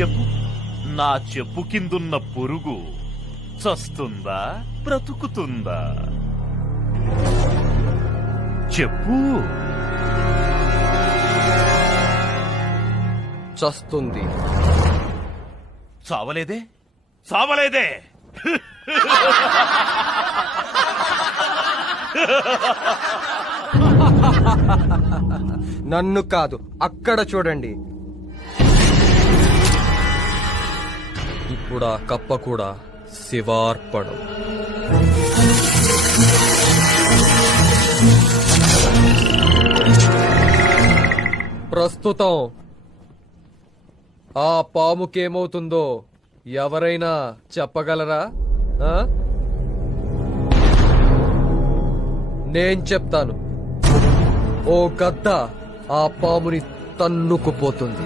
చెప్పు. నా చెప్పు కిందున్న పురుగు చస్తుందా? బ్రతుకుతుందా? చెప్పు. చస్తుంది. చావలేదే? చావలేదే! నన్ను కాదు అక్కడ చూడండి. కూడా కప్ప కూడా శివార్పణం. ప్రస్తుతం ఆ పాముకేమవుతుందో ఎవరైనా చెప్పగలరా? నేను చెప్తాను. ఓ గద్ద ఆ పాముని తన్నుకుపోతుంది.